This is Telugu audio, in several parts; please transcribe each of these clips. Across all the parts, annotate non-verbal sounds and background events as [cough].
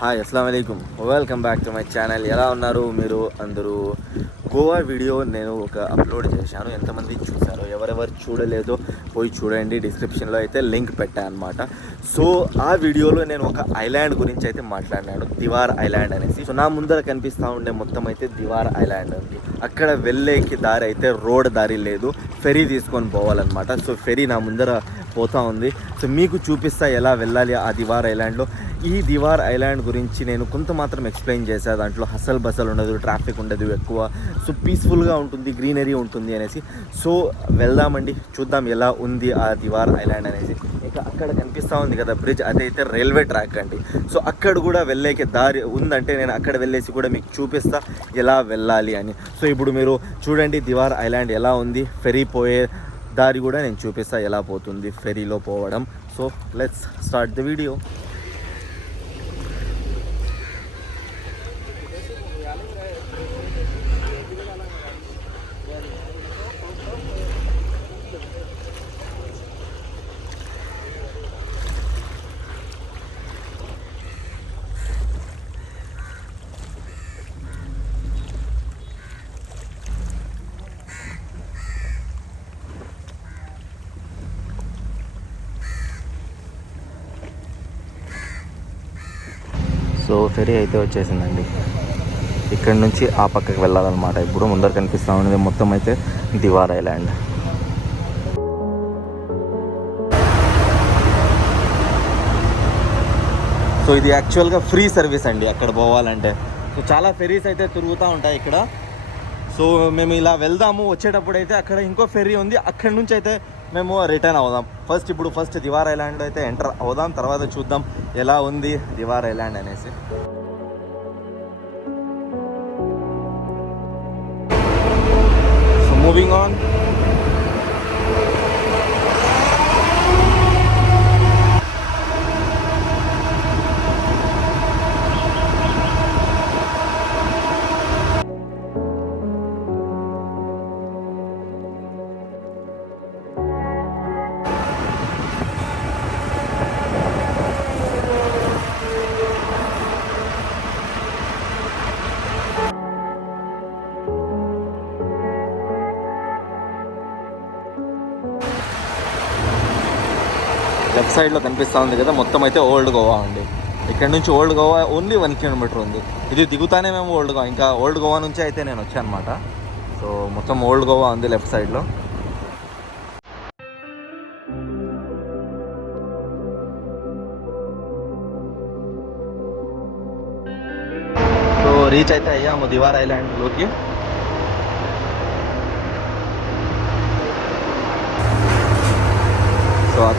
హాయ్ అస్సలం అయికం welcome back to my channel ఎలా ఉన్నారు మీరు? అందరూ గోవా వీడియో నేను ఒక అప్లోడ్ చేశాను. ఎంతమంది చూశారో ఎవరెవరు చూడలేదో పోయి చూడండి. డిస్క్రిప్షన్లో అయితే లింక్ పెట్టాను అనమాట సో ఆ వీడియోలో నేను ఒక ఐలాండ్ గురించి అయితే మాట్లాడినాను. దివార్ ఐలాండ్ అనేసి. సో నా ముందర కనిపిస్తూ ఉండే మొత్తం అయితే దివార్ ఐలాండ్ ఉంది అక్కడ వెళ్ళేకి దారి అయితే రోడ్ దారి లేదు. ఫెరీ తీసుకొని పోవాలన్నమాట. సో ఫెరీ నా ముందర పోతూ ఉంది. సో మీకు చూపిస్తా ఎలా వెళ్ళాలి ఆ దివార్ ఐలాండ్లో. ఈ దివార్ ఐలాండ్ గురించి నేను కొంత మాత్రం ఎక్స్ప్లెయిన్ చేశాను దాంట్లో హసల్ బసల్ ఉండదు ట్రాఫిక్ ఉండదు ఎక్కువ. సో పీస్ఫుల్గా ఉంటుంది గ్రీనరీ ఉంటుంది అనేసి. సో వెళ్దామండి చూద్దాం ఎలా ఉంది ఆ దివార్ ఐలాండ్ అనేసి. ఇక అక్కడ కనిపిస్తూ ఉంది కదా బ్రిడ్జ్ అదైతే రైల్వే ట్రాక్ అండి. సో అక్కడ కూడా వెళ్ళేకి దారి ఉందంటే నేను అక్కడ వెళ్ళేసి కూడా మీకు చూపిస్తా ఎలా వెళ్ళాలి అని. సో ఇప్పుడు మీరు చూడండి దివార్ ఐలాండ్ ఎలా ఉంది. ఫెరీ పోయే దారి కూడా నేను చూపిస్తా ఎలా పోతుంది ఫెరీలో పోవడం. So let's start the video so ferry అయితే వచ్చేసిందండి. ఇక్కడ నుంచి ఆ పక్కకి వెళ్ళాలన్నమాట. ఇప్పుడు ముందర కనిపిస్తూ ఉన్నది మొత్తం అయితే దివార్ ఐలాండ్. సో ఇది యాక్చువల్గా ఫ్రీ సర్వీస్ అండి అక్కడ పోవాలంటే. సో చాలా ఫెరీస్ అయితే తిరుగుతూ ఉంటాయి ఇక్కడ. సో మేము ఇలా వెళ్దాము వచ్చేటప్పుడు అయితే అక్కడ ఇంకో ఫెరీ ఉంది. అక్కడ నుంచి అయితే మేము రిటర్న్ అవుదాం. ఫస్ట్ ఇప్పుడు ఫస్ట్ దివార్ ఐలాండ్ అయితే ఎంటర్ అవుదాం. తర్వాత చూద్దాం ఎలా ఉంది దివార్ ఐలాండ్ అనేసి. సో మూవింగ్ ఆన్ సైడ్లో కనిపిస్తూ ఉంది కదా మొత్తం అయితే ఓల్డ్ గోవా ఉంది ఇక్కడ నుంచి Old Goa only one kilometre ఉంది. ఇది దిగుతానే మేము ఓల్డ్ గోవా ఇంకా ఓల్డ్ గోవా నుంచి అయితే నేను వచ్చాను అనమాట సో మొత్తం ఓల్డ్ గోవా ఉంది లెఫ్ట్ సైడ్లో. సో రీచ్ అయితే అయ్యాము దివార్ ఐలాండ్లోకి.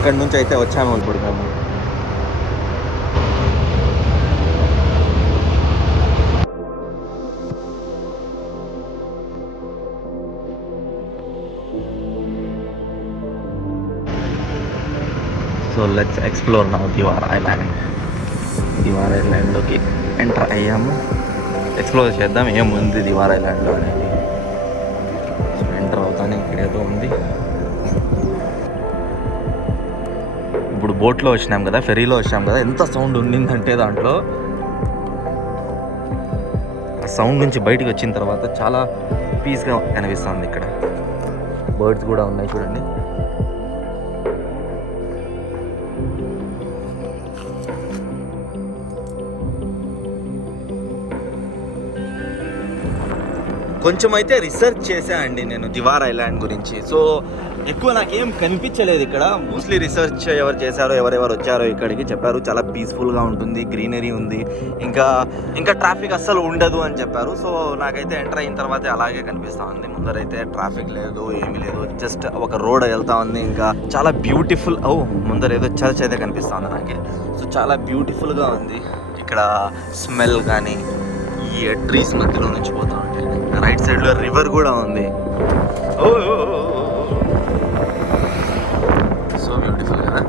అక్కడి నుంచి అయితే వచ్చాము ఇప్పుడు మేము. So let's explore now Divar island Divar ఐలాండ్లోకి enter అయ్యాము. ఎక్స్ప్లోర్ చేద్దాం ఏముంది దివార్ ఐలాండ్లో అనేది సో ఎంటర్ అవుతానే ఇక్కడ ఏదో ఉంది. బోట్లో వచ్చినాం కదా ఫెరీలో వచ్చినాం కదా ఎంత సౌండ్ ఉండిందంటే దాంట్లో. ఆ సౌండ్ నుంచి బయటికి వచ్చిన తర్వాత చాలా పీస్గా కనిపిస్తుంది ఇక్కడ. బర్డ్స్ కూడా ఉన్నాయి చూడండి. కొంచెం అయితే రీసెర్చ్ చేశా అండి నేను దివార్ ఐలాండ్ గురించి. సో ఎక్కువ నాకేం కనిపించలేదు ఇక్కడ. మోస్ట్లీ రీసెర్చ్ ఎవరు చేశారో ఎవరెవరు వచ్చారో ఇక్కడికి చెప్పారు. చాలా పీస్ఫుల్గా ఉంటుంది గ్రీనరీ ఉంది. ఇంకా ఇంకా ట్రాఫిక్ అస్సలు ఉండదు అని చెప్పారు. సో నాకైతే ఎంటర్ అయిన తర్వాత అలాగే కనిపిస్తూ ఉంది. ముందరైతే ట్రాఫిక్ లేదు ఏమీ లేదు. జస్ట్ ఒక రోడ్ వెళ్తా ఉంది. ఇంకా చాలా బ్యూటిఫుల్ ఓ ముందర ఏదో చర్చ్ అయితే కనిపిస్తూ ఉంది నాకు. సో చాలా బ్యూటిఫుల్గా ఉంది. ఇక్కడ స్మెల్ కానీ ఈ ట్రీస్ మధ్యలో నుంచి పోతా రైట్ సైడ్లో రివర్ కూడా ఉంది. సో బ్యూటిఫుల్ కదా?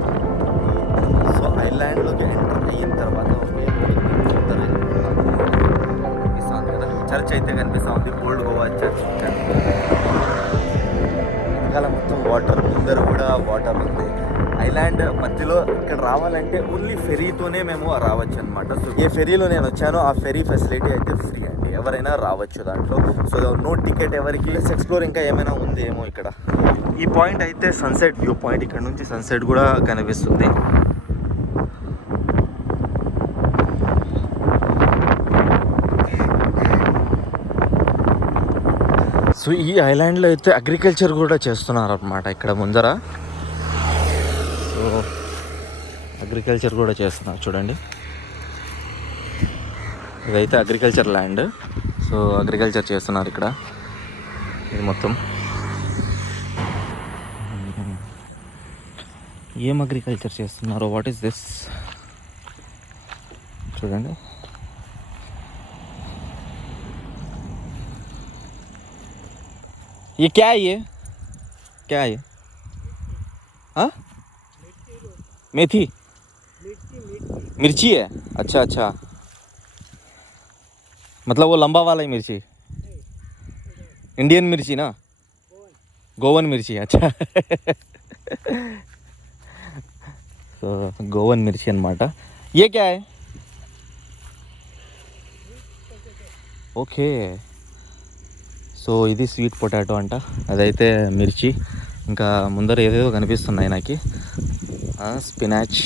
సో ఐలాండ్లోకి ఎంటర్ అయిన తర్వాత కనిపిస్తుంది కదా. చర్చ్ అయితే కనిపిస్తా ఉంది ఓల్డ్ గోవా చర్చ్. వెనకాల మొత్తం వాటర్ ముందర కూడా వాటర్ ఉంది. ఐలాండ్ మధ్యలో ఇక్కడ రావాలంటే ఓన్లీ ఫెరీతోనే మేము రావచ్చు అనమాట సో ఏ ఫెరీలో నేను వచ్చానో ఆ ఫెరీ ఫెసిలిటీ అయితే ఫ్రీ ఎవరైనా రావచ్చు దాంట్లో. సో నో టికెట్ ఎవరికి? ఎక్స్ప్లోర్ ఇంకా ఏమైనా ఉంది ఏమో ఇక్కడ. ఈ పాయింట్ అయితే సన్సెట్ వ్యూ పాయింట్. ఇక్కడ నుంచి సన్సెట్ కూడా కనిపిస్తుంది. సో ఈ ఐలాండ్లో అయితే అగ్రికల్చర్ కూడా చేస్తున్నారు అనమాట ఇక్కడ ముందర. సో అగ్రికల్చర్ కూడా చేస్తున్నారు చూడండి. ఇదైతే అగ్రికల్చర్ ల్యాండ్ సో అగ్రికల్చర్ చేస్తున్నారు ఇక్కడ ఇది మొత్తం ఏం అగ్రికల్చర్ చేస్తున్నారు వాట్ ఈస్ దిస్ చూడండి ये क्या है ये क्या है ये हाँ मेथी मिर्ची है अच्छा अच्छा मतलब वो लंबा वाला ही मिर्ची इंडियन मिर्ची ना गोवन मिर्ची अच्छा సో గోవన్ మిర్చి అనమాట ఏ క్యా హై ఓకే సో ఇది స్వీట్ పొటాటో అంట అదైతే మిర్చి ఇంకా ముందర ఏదేదో కనిపిస్తున్నాయి నాకు స్పినాచ్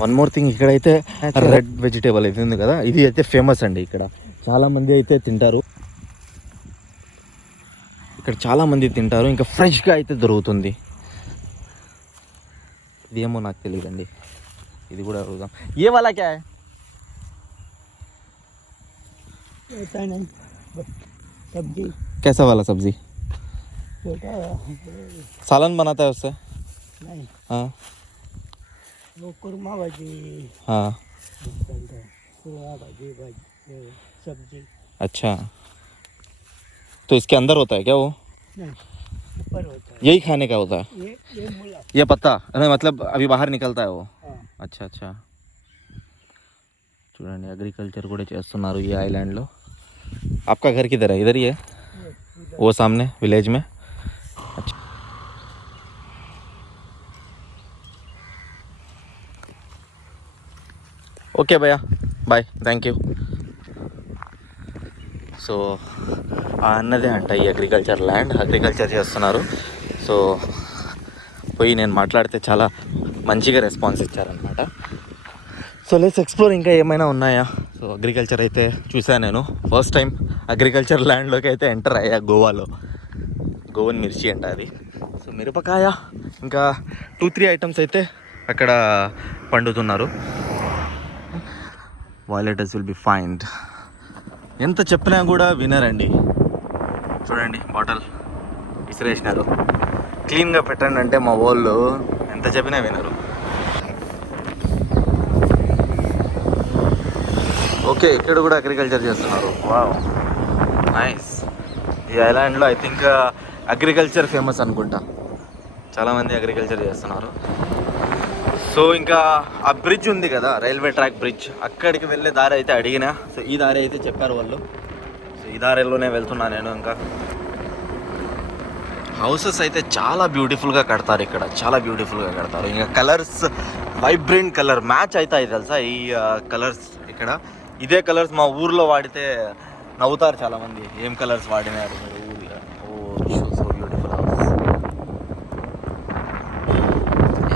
వన్ మోర్ థింగ్ ఇక్కడైతే రెడ్ వెజిటేబుల్ ఇది ఉంది కదా ఇది అయితే ఫేమస్ అండి ఇక్కడ చాలామంది అయితే తింటారు ఇక్కడ చాలామంది తింటారు ఇంకా ఫ్రెష్గా అయితే దొరుకుతుంది ఇదేమో నాకు తెలియదండి ఇది కూడా అడుగుదాం ఏ వాళ్ళ క్యా హై? होता है नहीं सब्जी कैसा वाला सब्जी छोटा सालन बनाता है उससे नहीं हाँ वो कुरमा भाजी हाँ बनता है कुरमा भाजी भाजी ये सब्जी अच्छा तो इसके अंदर होता है क्या वो नहीं ऊपर होता है यही खाने का होता है ये ये मूला ये पत्ता नहीं मतलब अभी बाहर निकलता है वो हाँ అచ్చా అచ్చా చూడండి అగ్రికల్చర్ కూడా చేస్తున్నారు ఈ ఐలాండ్లో आपका घर किधर है इधर ही है ये उधर वो सामने विलेज में ఓకే భయ్యా. బాయ్ థ్యాంక్ యూ సో అన్నదే అంట ఈ అగ్రికల్చర్ ల్యాండ్ అగ్రికల్చర్ చేస్తున్నారు. సో పోయి నేను మాట్లాడితే చాలా మంచిగా రెస్పాన్స్ ఇచ్చారనమాట సో లెట్స్ ఎక్స్ప్లోర్ ఇంకా ఏమైనా ఉన్నాయా? సో అగ్రికల్చర్ అయితే చూసాను నేను. ఫస్ట్ టైం అగ్రికల్చర్ ల్యాండ్లోకి అయితే ఎంటర్ అయ్యా గోవాలో. గోవన్ మిర్చి అంట అది. సో మిరపకాయ ఇంకా టూ త్రీ ఐటమ్స్ అయితే అక్కడ పండుతున్నారు. వాయిలెటర్స్ విల్ బి ఫైండ్ ఎంత చెప్పినా కూడా వినరండి. చూడండి బాటిల్ విసిరేసినారు. క్లీన్గా పెట్టండి అంటే మా వాళ్ళు ఎంత చెప్పినా వినరు. ఓకే ఇక్కడ కూడా అగ్రికల్చర్ చేస్తున్నారు. వావ్ నైస్ ఈ ఐలాండ్లో ఐ థింక్ అగ్రికల్చర్ ఫేమస్ అనుకుంటా. చాలామంది అగ్రికల్చర్ చేస్తున్నారు. సో ఇంకా ఆ బ్రిడ్జ్ ఉంది కదా రైల్వే ట్రాక్ బ్రిడ్జ్ అక్కడికి వెళ్ళే దారి అయితే అడిగినా. సో ఈ దారి అయితే చెప్పారు వాళ్ళు. సో ఈ దారిలోనే వెళ్తున్నా నేను ఇంకా. హౌసెస్ అయితే చాలా బ్యూటిఫుల్గా కడతారు ఇక్కడ. చాలా బ్యూటిఫుల్గా కడతారు. ఇంకా కలర్స్ వైబ్రెంట్ కలర్ మ్యాచ్ అవుతాయి తెలుసా ఈ కలర్స్ ఇక్కడ. ఇదే కలర్స్ మా ఊర్లో వాడితే నవ్వుతారు చాలామంది. ఏం కలర్స్ వాడినారు మీరు ఊర్లో ఓ సో బ్యూటిఫుల్ హౌస్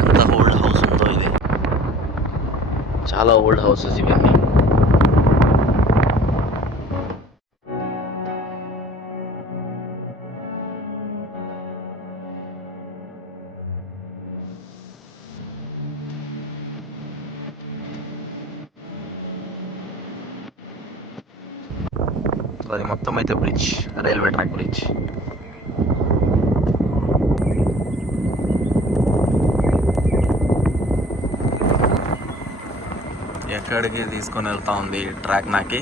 ఎంత ఓల్డ్ హౌస్ ఉందో ఇది చాలా ఓల్డ్ హౌసెస్ ఇవన్నీ సో అది మొత్తం అయితే బ్రిడ్జ్ రైల్వే ట్రాక్ బ్రిడ్జ్ ఎక్కడికి తీసుకొని వెళ్తా ఉంది ట్రాక్ నాకి.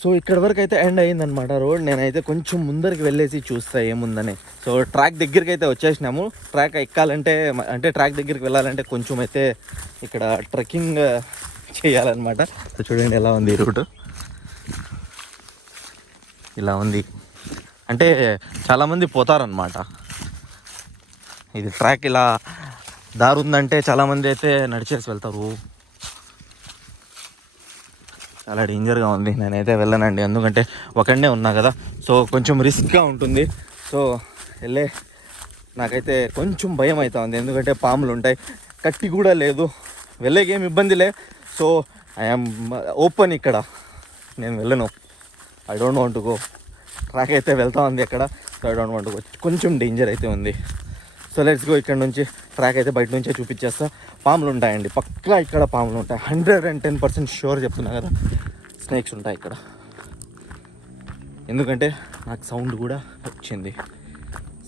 సో ఇక్కడ వరకు అయితే ఎండ్ అయిందనమాట రోడ్. నేనైతే కొంచెం ముందరికి వెళ్ళేసి చూస్తా ఏముందని. సో ట్రాక్ దగ్గరికి అయితే వచ్చేసినాము. ట్రాక్ ఎక్కాలంటే అంటే ట్రాక్ దగ్గరికి వెళ్ళాలంటే కొంచెం అయితే ఇక్కడ ట్రెక్కింగ్ చేయాలన్నమాట. సో చూడండి ఎలా ఉంది రూట్. ఇలా ఉంది. అంటే చాలామంది పోతారనమాట ఇది ట్రాక్ ఇలా దారి ఉందంటే చాలామంది అయితే నడిచేసి వెళ్తారు. చాలా డేంజర్గా ఉంది. నేనైతే వెళ్ళనండి. ఎందుకంటే ఒకడే ఉన్నా కదా. సో కొంచెం రిస్క్గా ఉంటుంది. సో వెళ్ళే నాకైతే కొంచెం భయం అవుతా ఉంది. ఎందుకంటే పాములు ఉంటాయి. కట్టి కూడా లేదు. వెళ్ళేకేం ఇబ్బందిలే సో ఐఎమ్ ఓపెన్ ఇక్కడ. నేను వెళ్ళను. I don't want go track అయితే వెళ్తా ఉంది అక్కడ థర్డ్ రౌండ్ డోంట్ కొంచెం డేంజర్ అయితే ఉంది. సో లెట్స్ గో ఇక్కడ నుంచి. ట్రాక్ అయితే బయట నుంచే చూపించేస్తా. పాములు ఉంటాయండి. పక్కా ఇక్కడ పాములు ఉంటాయి. Hundred and ten percent sure చెప్తున్నా కదా. స్నేక్స్ ఉంటాయి ఇక్కడ. ఎందుకంటే నాకు సౌండ్ కూడా వచ్చింది.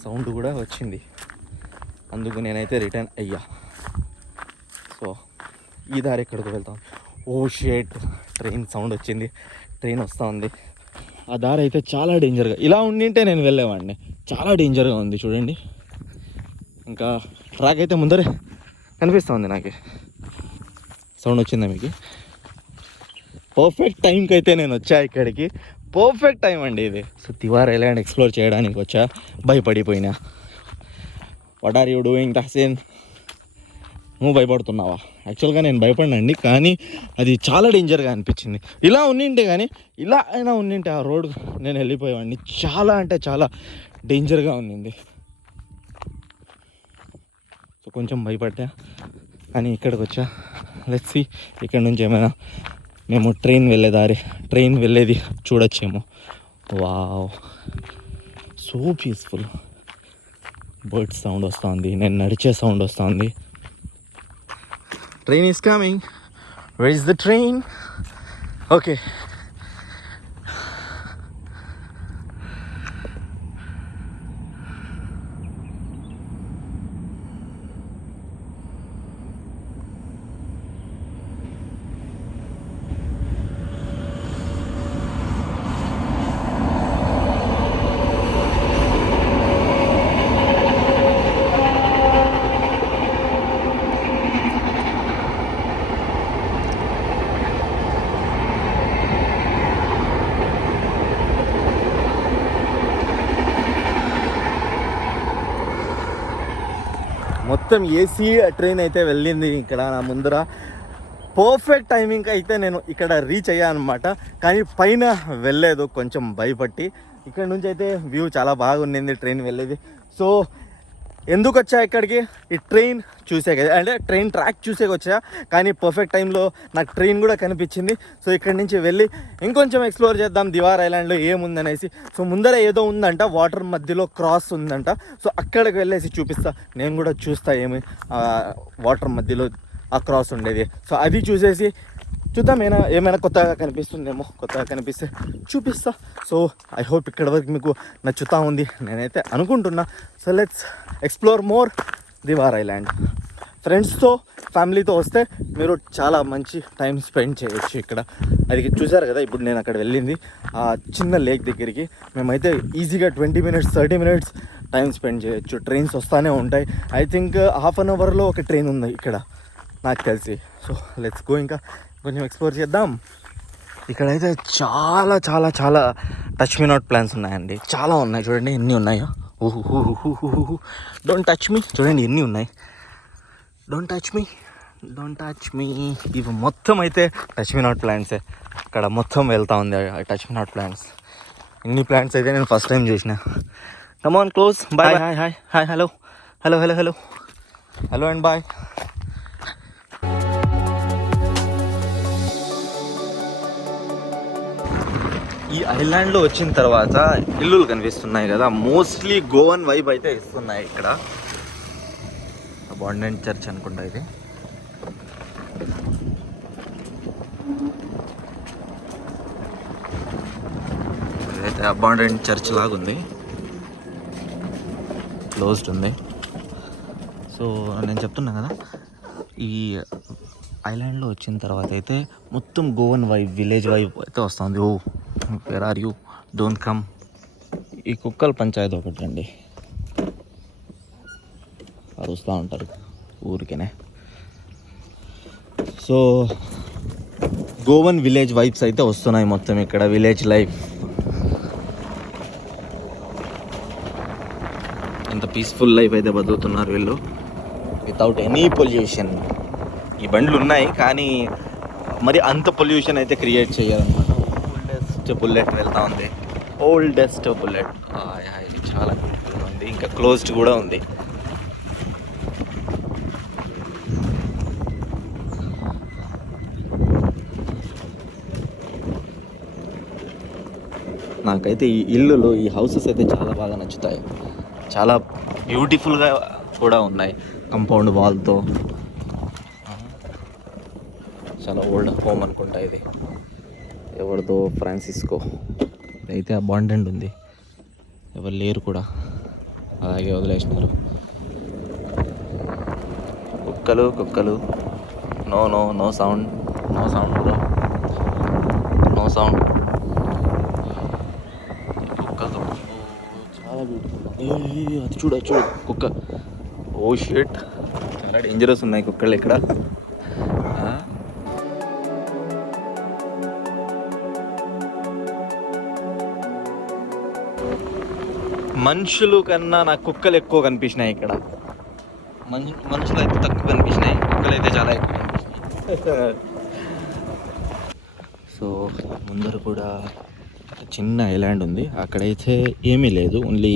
సౌండ్ కూడా వచ్చింది. అందుకు నేనైతే రిటర్న్ అయ్యా. సో ఈ దారి ఎక్కడికి వెళ్తాం? ఓ షేట్ ట్రైన్ సౌండ్ వచ్చింది. ట్రైన్ వస్తూ ఉంది. ఆ దారి అయితే చాలా డేంజర్గా ఇలా ఉండింటే నేను వెళ్ళేవాడిని. చాలా డేంజర్గా ఉంది చూడండి. ఇంకా ట్రాక్ అయితే ముందరే కనిపిస్తుంది నాకు. సౌండ్ వచ్చిందా మీకు? పర్ఫెక్ట్ టైంకి అయితే నేను వచ్చా ఇక్కడికి. పర్ఫెక్ట్ టైం అండి ఇది. సో తివార్ ఐలాండ్ ఎక్స్ప్లోర్ చేయడానికి వచ్చా. భయపడిపోయినా. What are you doing Tahseen నువ్వు భయపడుతున్నావా? యాక్చువల్గా నేను భయపడినండి కానీ అది చాలా డేంజర్గా అనిపించింది. ఇలా ఉన్నింటే కానీ ఇలా అయినా ఉన్నింటే ఆ రోడ్ నేను వెళ్ళిపోయేవాడిని. చాలా అంటే చాలా డేంజర్గా ఉన్నింది. సో కొంచెం భయపడ్డా కానీ ఇక్కడికి వచ్చా. లెట్సి ఇక్కడ నుంచి ఏమైనా మేము ట్రైన్ వెళ్ళే దారి ట్రైన్ వెళ్ళేది చూడొచ్చేమో. Wow so peaceful bird sound వస్తుంది నేను నడిచే సౌండ్ వస్తుంది. train is coming. Where is the train? Okay. మొత్తం ఏసీ ట్రైన్ అయితే వెళ్ళింది ఇక్కడ నా ముందర. పర్ఫెక్ట్ టైమింగ్ అయితే నేను ఇక్కడ రీచ్ అయ్యాను అనమాట కానీ పైన వెళ్ళలేదు కొంచెం భయపట్టి. ఇక్కడ నుంచి అయితే వ్యూ చాలా బాగుండింది ట్రైన్ వెళ్ళేది. సో ఎందుకు వచ్చా ఇక్కడికి? ఈ ట్రైన్ చూసే కదా అంటే ట్రైన్ ట్రాక్ చూసే వచ్చా కానీ పర్ఫెక్ట్ టైంలో నాకు ట్రైన్ కూడా కనిపించింది. సో ఇక్కడ నుంచి వెళ్ళి ఇంకొంచెం ఎక్స్ప్లోర్ చేద్దాం దివార్ ఐలాండ్లో ఏముందనేసి. సో ముందర ఏదో ఉందంట వాటర్ మధ్యలో క్రాస్ ఉందంట. సో అక్కడికి వెళ్ళేసి చూపిస్తా. నేను కూడా చూస్తా ఏమి వాటర్ మధ్యలో ఆ క్రాస్ ఉండేది. సో అది చూసేసి చూద్దాం ఏమైనా ఏమైనా కొత్తగా కనిపిస్తుందేమో కొత్తగా కనిపిస్తే చూపిస్తా. సో ఐ హోప్ ఇక్కడ వరకు మీకు నచ్చుతా ఉంది. నేనైతే అనుకుంటున్నా. So let's explore more Divar island ఫ్రెండ్స్తో ఫ్యామిలీతో వస్తే మీరు చాలా మంచి టైం స్పెండ్ చేయొచ్చు ఇక్కడ. అది చూసారు కదా ఇప్పుడు నేను అక్కడ వెళ్ళింది. ఆ చిన్న లేక్ దగ్గరికి మేమైతే ఈజీగా twenty minutes thirty minutes time spend చేయొచ్చు. ట్రైన్స్ వస్తూనే ఉంటాయి. ఐ థింక్ హాఫ్ అన్ అవర్లో ఒక ట్రైన్ ఉంది ఇక్కడ. నాకు తెలిసి. సో లెట్స్ గో ఇంకా. కొంచెం ఎక్స్ప్లోర్ చేద్దాం. ఇక్కడైతే చాలా చాలా చాలా టచ్ మీ నాట్ ప్లాన్స్ ఉన్నాయండి. చాలా ఉన్నాయి. చూడండి ఎన్ని ఉన్నాయో. డోంట్ టచ్ మీ చూడండి ఎన్ని ఉన్నాయి. Don't touch me don't touch me ఇవి మొత్తం అయితే టచ్ మీ నాట్ ప్లాంట్సే ఇక్కడ మొత్తం వెళ్తా ఉంది. టచ్ మీ నాట్ ప్లాంట్స్ ఇన్ని ప్లాంట్స్ అయితే నేను ఫస్ట్ టైం చూసిన. Come on close boy hi hi hi hello hello hello hello hello and boy ఈ ఐలాండ్లో వచ్చిన తర్వాత ఇల్లులు కనిపిస్తున్నాయి కదా. మోస్ట్లీ గోవన్ వైబ్ అయితే ఇస్తున్నాయి ఇక్కడ. అబాండెంట్ చర్చ్ అనుకుంటా ఇది. ఇదైతే అబాండెంట్ చర్చ్ లాగా ఉంది. క్లోజ్డ్ ఉంది. సో నేను చెప్తున్నా కదా ఈ ఐలాండ్లో వచ్చిన తర్వాత అయితే మొత్తం గోవన్ వైబ్ విలేజ్ వైబ్ అయితే వస్తుంది. ఓ where are you don't come ఈ కుక్కల పంచాయతీ ఒకటి అండి అరుస్తూ ఉంటారు ఊరికేనే. సో గోవన్ విలేజ్ వైబ్స్ అయితే వస్తున్నాయి మొత్తం ఇక్కడ విలేజ్ లైఫ్. ఎంత పీస్ఫుల్ లైఫ్ అయితే బతుకుతున్నారు వీళ్ళు. వితౌట్ ఎనీ పొల్యూషన్ ఈ బండ్లు ఉన్నాయి కానీ మరి అంత పొల్యూషన్ అయితే క్రియేట్ చేయాలి ఓల్డెస్ట్ బుల్లెట్ వెళ్తా ఉంది. ఓల్డెస్ట్ బుల్లెట్ చాలా బ్యూటిఫుల్గా ఉంది. ఇంకా క్లోజ్డ్ కూడా ఉంది. నాకైతే ఈ ఇల్లులు ఈ హౌసెస్ అయితే చాలా బాగా నచ్చుతాయి. చాలా బ్యూటిఫుల్గా కూడా ఉన్నాయి. కంపౌండ్ వాల్తో చాలా ఓల్డ్ హోమ్ అనుకుంటా ఇది. ఎవరిదో ఫ్రాన్సిస్కో. అయితే అబాండెంట్ ఉంది. ఎవరు లేరు కూడా. అలాగే వదిలేసినారు. కుక్కలు కుక్కలు. No no no sound. No sound bro. No sound. కుక్కలు చాలా బ్యూటిఫుల్ అది చూడ చూడు. కుక్క. ఓ షేట్. చాలా డేంజరస్ ఉన్నాయి కుక్కలు ఇక్కడ. మనుషులు కన్నా నాకు కుక్కలు ఎక్కువ కనిపించినాయి ఇక్కడ. మను మనుషులు అయితే తక్కువ కనిపించినాయి. కుక్కలు అయితే చాలా ఎక్కువ కనిపించినాయి. సో ముందర కూడా చిన్న ఐలాండ్ ఉంది. అక్కడైతే ఏమీ లేదు. Only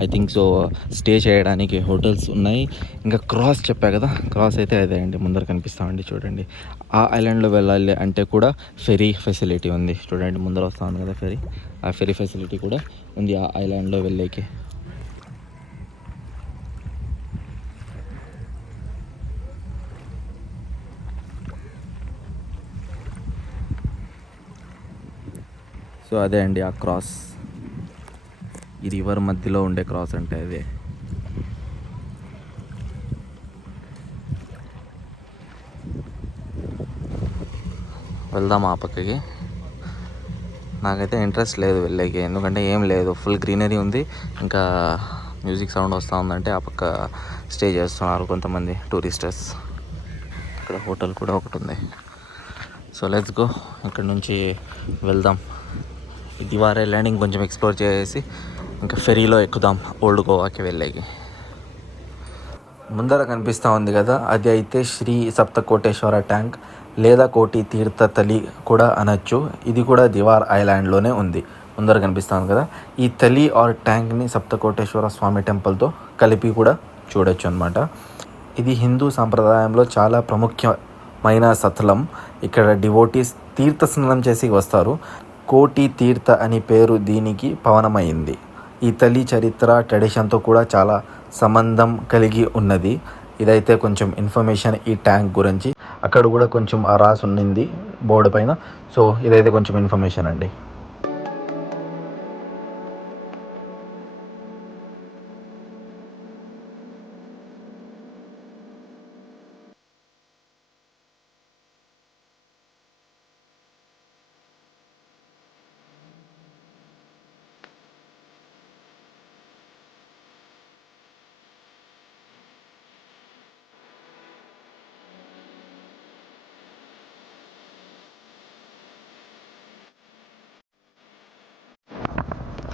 I think so stay చేయడానికి హోటల్స్ ఉన్నాయి. ఇంకా క్రాస్ చెప్పా కదా. క్రాస్ అయితే అదే అండి. ముందర కనిపిస్తామండి చూడండి. ఆ ఐలాండ్లో వెళ్ళాలి అంటే కూడా ఫెరీ ఫెసిలిటీ ఉంది. చూడండి ముందర వస్తాను కదా ఫెరీ. ఆ ఫెరీ ఫెసిలిటీ కూడా ఉంది ఆ ఐలాండ్లో వెళ్ళేకి. సో అదే అండి ఆ క్రాస్. ఈ రివర్ మధ్యలో ఉండే క్రాస్ అంటే అదే. వెళ్దాం ఆ పక్కకి. నాకైతే ఇంట్రెస్ట్ లేదు వెళ్ళేకి. ఎందుకంటే ఏం లేదు. ఫుల్ గ్రీనరీ ఉంది. ఇంకా మ్యూజిక్ సౌండ్ వస్తూ ఉందంటే ఆ పక్క స్టే చేస్తున్నారు కొంతమంది టూరిస్టర్స్ ఇక్కడ హోటల్ కూడా ఒకటి ఉంది. సో లెట్స్ గో ఇక్కడ నుంచి వెళ్దాం. ఇది వారే ల్యాండింగ్ కొంచెం ఎక్స్ప్లోర్ చేసి ఇంకా ఫెరీలో ఎక్కుదాం. ఓల్డ్ గోవాకి వెళ్ళేకి. ముందర కనిపిస్తూ ఉంది కదా. అది అయితే శ్రీ సప్తకోటేశ్వర ట్యాంక్ లేదా కోటి తీర్థ తలి కూడా అనొచ్చు. ఇది కూడా దివార్ ఐలాండ్లోనే ఉంది. ముందర కనిపిస్తాను కదా. ఈ తలి ఆర్ ట్యాంక్ని సప్తకోటేశ్వర స్వామి టెంపుల్తో కలిపి కూడా చూడొచ్చు అనమాట ఇది హిందూ సాంప్రదాయంలో చాలా ప్రముఖమైన సథలం. ఇక్కడ డివోటీస్ తీర్థ స్నానం చేసి వస్తారు. కోటి తీర్థ అని పేరు దీనికి పవనమైంది. ఈ తల్లి చరిత్ర ట్రెడిషన్తో కూడా చాలా సంబంధం కలిగి ఉన్నది. ఇదైతే కొంచెం ఇన్ఫర్మేషన్ ఈ ట్యాంక్ గురించి. అక్కడ కూడా కొంచెం ఆ రాసి ఉన్నింది బోర్డు పైన. సో ఇదైతే కొంచెం ఇన్ఫర్మేషన్ అండి.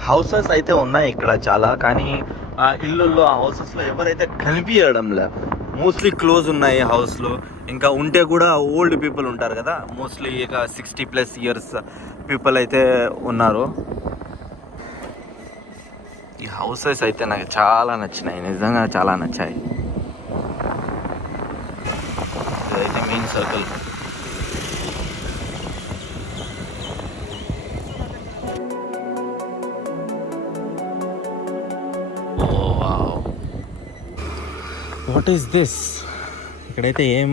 హౌసెస్ అయితే ఉన్నాయి ఇక్కడ చాలా కానీ ఆ ఇల్లుల్లో ఆ హౌసెస్లో ఎవరైతే కనిపించడంలే మోస్ట్లీ క్లోజ్ ఉన్నాయి హౌస్లు. ఇంకా ఉంటే కూడా ఓల్డ్ పీపుల్ ఉంటారు కదా మోస్ట్లీ ఇక సిక్స్టీ ప్లస్ ఇయర్స్ పీపుల్ అయితే ఉన్నారు. ఈ హౌసెస్ అయితే నాకు చాలా నచ్చినాయి నిజంగా చాలా నచ్చాయి. ఇదైతే main circle what is this ఇక్కడైతే ఏం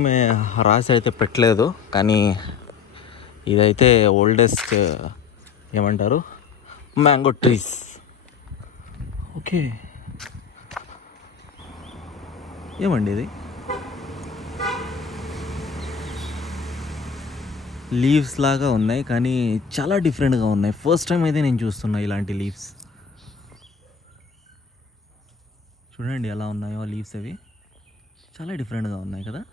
రాసి అయితే పెట్టలేదు కానీ ఇదైతే ఓల్డెస్ట్ ఏమంటారు? మ్యాంగో ట్రీస్ ఓకే ఏమండి ఇది? లీవ్స్ లాగా ఉన్నాయి కానీ చాలా డిఫరెంట్గా ఉన్నాయి. ఫస్ట్ టైం అయితే నేను చూస్తున్నా ఇలాంటి లీవ్స్ చూడండి ఎలా ఉన్నాయో లీవ్స్ అవి. చాలా డిఫరెంట్గా ఉన్నాయి కదా?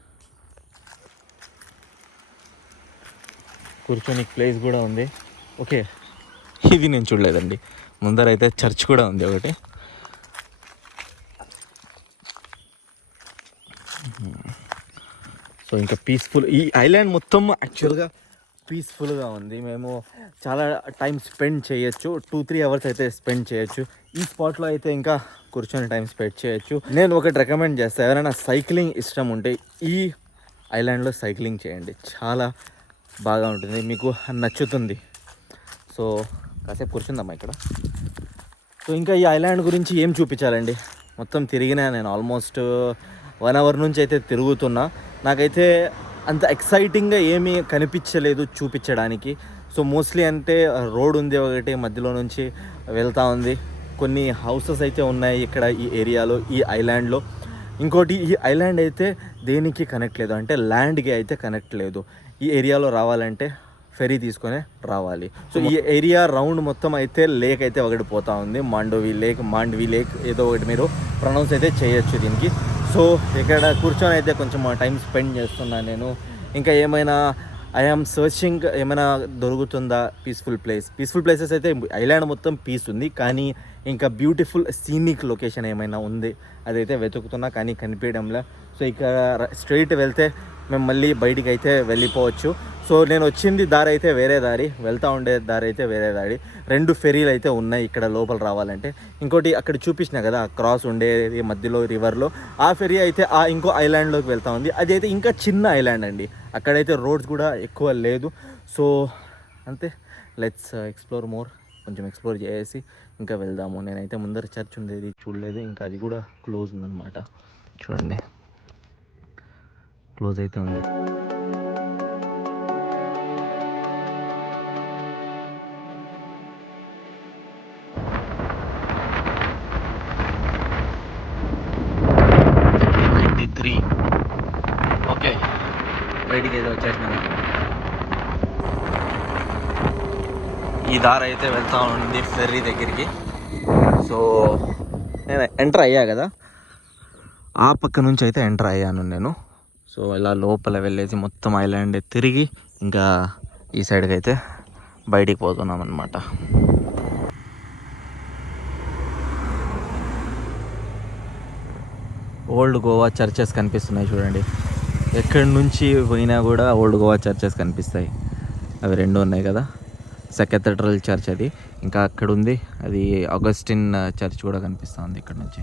కూర్చొని ప్లేస్ కూడా ఉంది. ఓకే. ఇది నేను చూడలేదండి. ముందర అయితే చర్చ్ కూడా ఉంది ఒకటి. సో ఇంకా పీస్ఫుల్ ఈ ఐలాండ్ మొత్తం యాక్చువల్గా పీస్ఫుల్గా ఉంది. మేము చాలా టైం స్పెండ్ చేయొచ్చు. టూ త్రీ అవర్స్ అయితే స్పెండ్ చేయొచ్చు. ఈ స్పాట్లో అయితే ఇంకా కూర్చొని టైం స్పెండ్ చేయొచ్చు. నేను ఒకటి రికమెండ్ చేస్తాను ఎవరైనా సైక్లింగ్ ఇష్టం ఉంటే ఈ ఐలాండ్లో సైక్లింగ్ చేయండి. చాలా బాగా ఉంటుంది. మీకు నచ్చుతుంది. సో కాసేపు కూర్చుందమ్మా ఇక్కడ? సో ఇంకా ఈ ఐలాండ్ గురించి ఏం చూపించాలండి? మొత్తం తిరిగినా నేను ఆల్మోస్ట్ వన్ అవర్ నుంచి అయితే తిరుగుతున్నా. నాకైతే అంత ఎక్సైటింగ్గా ఏమీ కనిపించలేదు చూపించడానికి. సో మోస్ట్లీ అంటే రోడ్ ఉంది ఒకటి మధ్యలో నుంచి వెళ్తా ఉంది. కొన్ని హౌసెస్ అయితే ఉన్నాయి ఇక్కడ ఈ ఏరియాలో ఈ ఐలాండ్లో ఇంకోటి ఈ ఐలాండ్ అయితే దేనికి కనెక్ట్ లేదు? అంటే ల్యాండ్కి అయితే కనెక్ట్ లేదు. ఈ ఏరియాలో రావాలంటే ఫెరీ తీసుకొని రావాలి. సో ఈ ఏరియా రౌండ్ మొత్తం అయితే లేక్ అయితే ఒకటి పోతూ ఉంది. మాండోవి లేక్ మాండవి లేక్ ఏదో ఒకటి మీరు ప్రొనౌన్స్ అయితే చేయొచ్చు దీనికి. సో ఇక్కడ కూర్చొని అయితే కొంచెం టైం స్పెండ్ చేస్తున్నాను నేను. ఇంకా ఏమైనా ఐ ఆమ్ సర్చింగ్ ఏమైనా దొరుకుతుందా? పీస్ఫుల్ ప్లేస్ పీస్ఫుల్ ప్లేసెస్ అయితే ఐలాండ్ మొత్తం పీస్ ఉంది. కానీ ఇంకా బ్యూటిఫుల్ సీనిక్ లొకేషన్ ఏమైనా ఉంది? అదైతే వెతుకుతున్నా కానీ కనిపించడంలే. సో ఇక్కడ స్ట్రైట్ వెళ్తే మేము మళ్ళీ బయటికి అయితే వెళ్ళిపోవచ్చు. సో నేను వచ్చింది దారి అయితే వేరే దారి వెళ్తూ ఉండే దారి అయితే వేరే దారి. రెండు ఫెరీలు అయితే ఉన్నాయి ఇక్కడ లోపల రావాలంటే. ఇంకోటి అక్కడ చూపించిన కదా క్రాస్ ఉండేది మధ్యలో రివర్లో. ఆ ఫెరీ అయితే ఆ ఇంకో ఐలాండ్లోకి వెళ్తా ఉంది. అది అయితే ఇంకా చిన్న ఐలాండ్ అండి. అక్కడైతే రోడ్స్ కూడా ఎక్కువ లేదు. సో అంతే. లెట్స్ ఎక్స్ప్లోర్ మోర్ కొంచెం ఎక్స్ప్లోర్ చేసి ఇంకా వెళ్దాము. నేనైతే ముందర చర్చ్ ఉండేది చూడలేదు. ఇంకా అది కూడా క్లోజ్ ఉందన్నమాట. చూడండి. క్లోజ్ అయితే ఉంది. దారి అయితే వెళ్తా ఉంది ఫెర్రీ దగ్గరికి. సో నేను ఎంటర్ అయ్యా కదా. ఆ పక్క నుంచి అయితే ఎంటర్ అయ్యాను నేను. సో ఇలా లోపల వెళ్ళేసి మొత్తం ఐలాండ్ తిరిగి ఇంకా ఈ సైడ్కి అయితే బయటికి పోతున్నాం అనమాట ఓల్డ్ గోవా చర్చెస్ కనిపిస్తున్నాయి చూడండి. ఎక్కడి నుంచి పోయినా కూడా ఓల్డ్ గోవా చర్చెస్ కనిపిస్తాయి. అవి రెండు ఉన్నాయి కదా. సెకెథడ్రల్ చర్చ్ అది. ఇంకా అక్కడ ఉంది అది ఆగస్టిన్ చర్చ్ కూడా కనిపిస్తుంది ఇక్కడ నుంచి.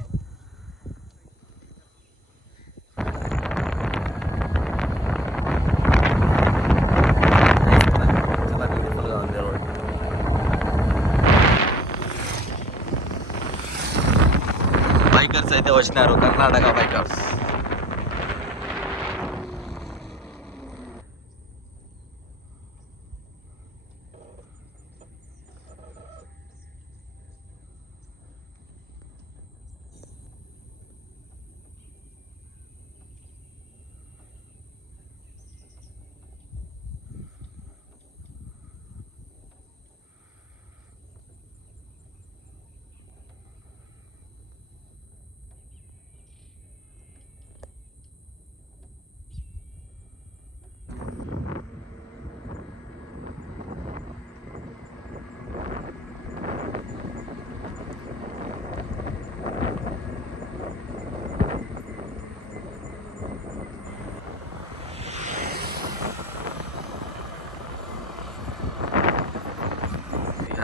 బైకర్స్ అయితే వచ్చినారు. Karnataka bikers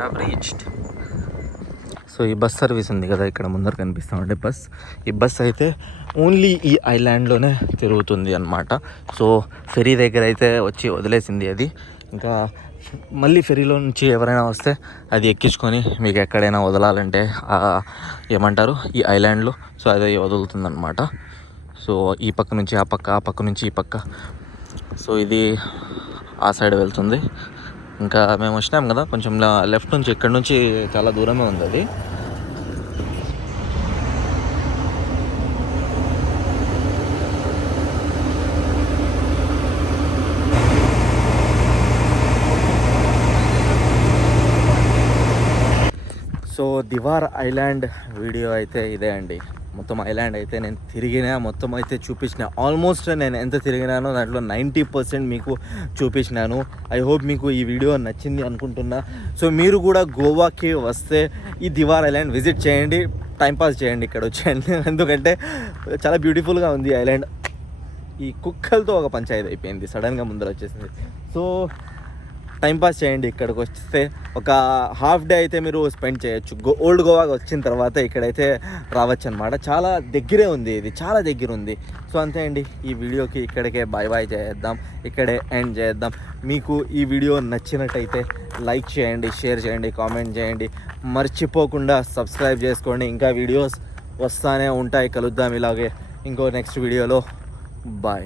have reached so ఈ బస్ సర్వీస్ ఉంది కదా ఇక్కడ ముందర కనిపిస్తూ ఉండే బస్ ఈ బస్ అయితే ఓన్లీ ఈ ఐలాండ్లోనే తిరుగుతుంది అనమాట సో ఫెరీ దగ్గర అయితే వచ్చి వదిలేసింది అది. ఇంకా మళ్ళీ ఫెరీలో నుంచి ఎవరైనా వస్తే అది ఎక్కించుకొని మీకు ఎక్కడైనా వదలాలంటే ఏమంటారు ఈ ఐలాండ్లో సో అది వదులుతుంది అనమాట సో ఈ పక్క నుంచి ఆ పక్క ఆ పక్క నుంచి ఈ పక్క. సో ఇది ఆ సైడ్ వెళ్తుంది. ఇంకా మేము వచ్చినాం కదా కొంచెం లెఫ్ట్ నుంచి ఇక్కడ నుంచి చాలా దూరమే ఉంది అది. సో దివార్ ఐలాండ్ వీడియో అయితే ఇదే అండి. మొత్తం ఐలాండ్ అయితే నేను తిరిగినా మొత్తం అయితే చూపించిన. ఆల్మోస్ట్ నేను ఎంత తిరిగినానో దాంట్లో నైంటీ పర్సెంట్ మీకు చూపించినాను. ఐ హోప్ మీకు ఈ వీడియో నచ్చింది అనుకుంటున్నా. సో మీరు కూడా గోవాకి వస్తే ఈ దివార్ ఐలాండ్ విజిట్ చేయండి. టైంపాస్ చేయండి ఇక్కడ వచ్చేయండి. [laughs] ఎందుకంటే చాలా బ్యూటిఫుల్గా ఉంది ఐలాండ్. ఈ కుక్కలతో ఒక పంచాయతీ అయిపోయింది. సడన్గా ముందర వచ్చేసింది. సో టైంపాస్ చేయండి ఇక్కడికి వస్తే. ఒక హాఫ్ డే అయితే మీరు స్పెండ్ చేయొచ్చు. గో ఓల్డ్ గోవాకి వచ్చిన తర్వాత ఇక్కడైతే రావచ్చు అనమాట చాలా దగ్గరే ఉంది ఇది చాలా దగ్గర ఉంది. సో అంతే అండి. ఈ వీడియోకి ఇక్కడికే బాయ్ బాయ్ చేద్దాం. ఇక్కడే ఎండ్ చేద్దాం. మీకు ఈ వీడియో నచ్చినట్టయితే లైక్ చేయండి షేర్ చేయండి కామెంట్ చేయండి. మర్చిపోకుండా సబ్స్క్రైబ్ చేసుకోండి. ఇంకా వీడియోస్ వస్తానే ఉంటాయి. కలుద్దాం ఇలాగే. ఇంకో నెక్స్ట్ వీడియోలో బాయ్